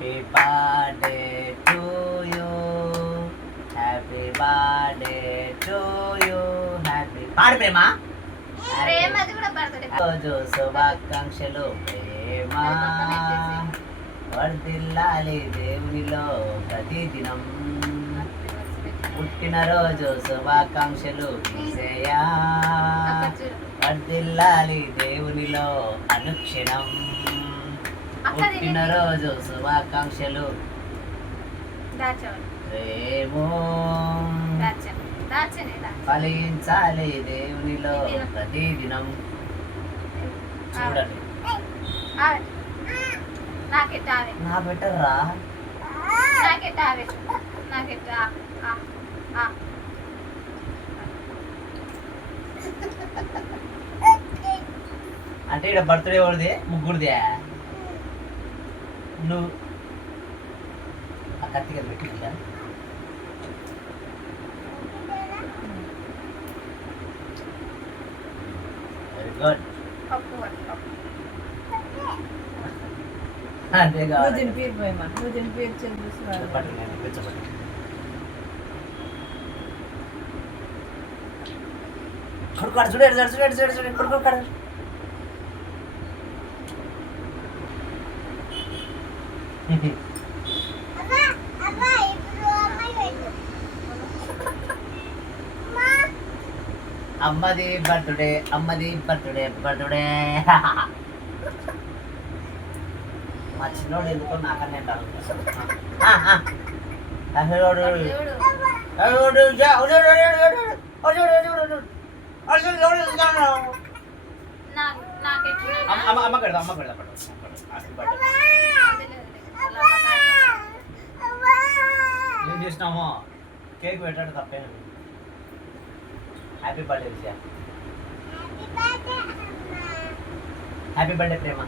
Happy birthday to you, happy birthday to you, happy పాడు ప్రేమ. రోజు శుభాకాంక్షలు ప్రేమ, వర్ధిల్లాలి దేవునిలో ప్రతిదినం. పుట్టినరోజు శుభాకాంక్షలు యేసయ్యా, వర్ధిల్లాలి దేవునిలో అనుక్షణం. పుట్టినరోజు శుభాకాంక్షలు ప్రేమో, ఫలించాలి దేవునిలో ప్రతిదినం. చూడండి నా బెటర్రా, అంటే ఇక్కడ బర్త్డే ఎవరిదే? ముగ్గురిదే. నువ్వు ఆ కత్తిగా పెట్టిందా? Very good. అంతే కావాలి. కొడుకు చూడండి చూడండి చూడండి చూడండి కొడుకు కాడు. అమ్మది బర్త్డే, అమ్మది బర్త్డే బర్త్డే. మా చిన్నోడు ఎందుకో నాకన్నా అమ్మ కడదా, అమ్మ కడదా పడు. ఏం చేసినామో కేక్ పెట్టాడు తప్పే. హ్యాపీ బర్త్డే విజయ, హ్యాపీ బర్త్డే ప్రేమ.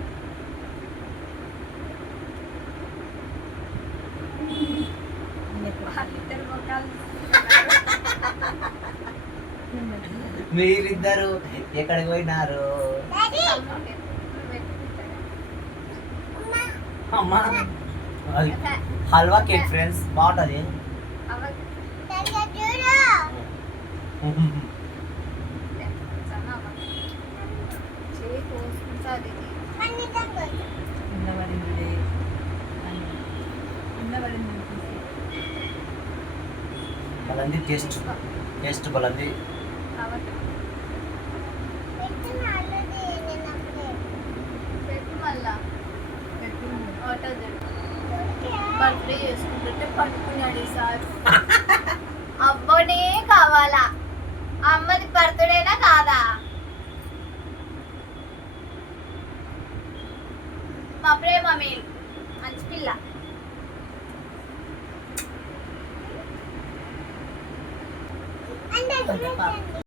మీరిద్దరు ఎక్కడికి పోయినారు? అమ్మా హల్వా కేక్ ఫ్రెండ్స్, బాగుంటుంది. బలంది టేస్ట్, టేస్ట్ బలంది. బర్త్డే చేసుకుంటుంటే పట్టుకున్నాడు సార్. అబ్బోనే కావాలా? అమ్మది బర్త్డేనా కాదా? మా ప్రేమ మేలు, మంచి పిల్ల.